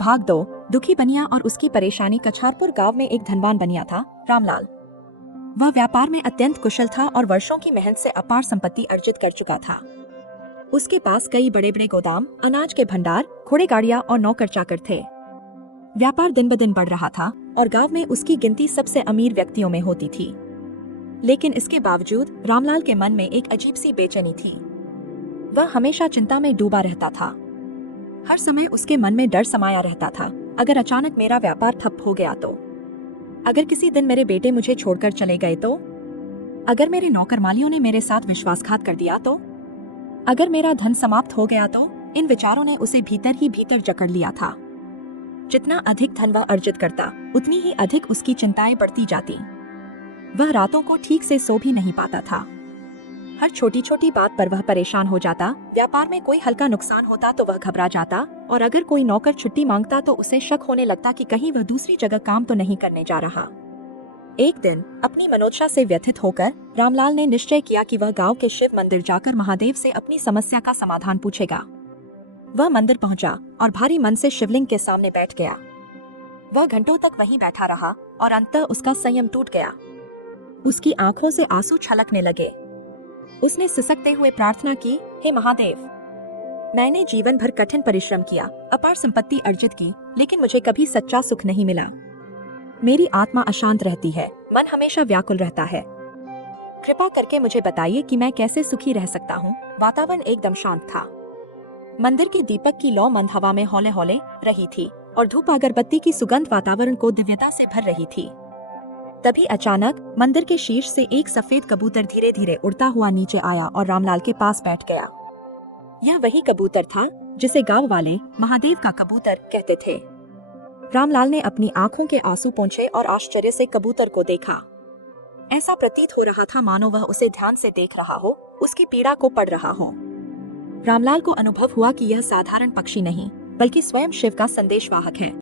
भाग दो। दुखी बनिया और उसकी परेशानी। कछारपुर गांव में एक धनवान बनिया था, रामलाल। वह व्यापार में अत्यंत कुशल था और वर्षों की मेहनत से अपार संपत्ति अर्जित कर चुका था। उसके पास कई बड़े बड़े गोदाम, अनाज के भंडार, घोड़े गाड़ियां और नौकर चाकर थे। व्यापार दिन ब दिन बढ़ रहा था और गांव में उसकी गिनती सबसे अमीर व्यक्तियों में होती थी। लेकिन इसके बावजूद रामलाल के मन में एक अजीब सी बेचैनी थी। वह हमेशा चिंता में डूबा रहता था। हर समय उसके मन में डर समाया रहता था। अगर अचानक मेरा व्यापार ठप हो गया तो? अगर किसी दिन मेरे बेटे मुझे छोड़कर चले गए तो? अगर मेरे नौकर मालियों ने मेरे साथ विश्वासघात कर दिया तो? अगर मेरा धन समाप्त हो गया तो? इन विचारों ने उसे भीतर ही भीतर जकड़ लिया था। जितना अधिक धन वह अर्जित करता, उतनी ही अधिक उसकी चिंताएं बढ़ती जाती। वह रातों को ठीक से सो भी नहीं पाता था। हर छोटी छोटी बात पर वह परेशान हो जाता। व्यापार में कोई हल्का नुकसान होता तो वह घबरा जाता और अगर कोई नौकर छुट्टी मांगता तो उसे शक होने लगता कि कहीं वह दूसरी जगह काम तो नहीं करने जा रहा। एक दिन अपनी मनोदशा से व्यथित होकर रामलाल ने निश्चय किया कि वह गांव के शिव मंदिर जाकर महादेव से अपनी समस्या का समाधान पूछेगा। वह मंदिर पहुंचा और भारी मन से शिवलिंग के सामने बैठ गया। वह घंटों तक वहीं बैठा रहा और अंततः उसका संयम टूट गया। उसकी आंखों से आंसू छलकने लगे। उसने सिसकते हुए प्रार्थना की, हे महादेव, मैंने जीवन भर कठिन परिश्रम किया, अपार संपत्ति अर्जित की, लेकिन मुझे कभी सच्चा सुख नहीं मिला। मेरी आत्मा अशांत रहती है, मन हमेशा व्याकुल रहता है। कृपा करके मुझे बताइए कि मैं कैसे सुखी रह सकता हूँ। वातावरण एकदम शांत था। मंदिर के दीपक की लौ मंद हवा में हौले हौले रही थी और धूप अगरबत्ती की सुगंध वातावरण को दिव्यता से भर रही थी। तभी अचानक मंदिर के शीर्ष से एक सफेद कबूतर धीरे धीरे उड़ता हुआ नीचे आया और रामलाल के पास बैठ गया। यह वही कबूतर था जिसे गांव वाले महादेव का कबूतर कहते थे। रामलाल ने अपनी आंखों के आंसू पोंछे और आश्चर्य से कबूतर को देखा। ऐसा प्रतीत हो रहा था मानो वह उसे ध्यान से देख रहा हो, उसकी पीड़ा को पढ़ रहा हो। रामलाल को अनुभव हुआ कि यह साधारण पक्षी नहीं, बल्कि स्वयं शिव का संदेशवाहक है।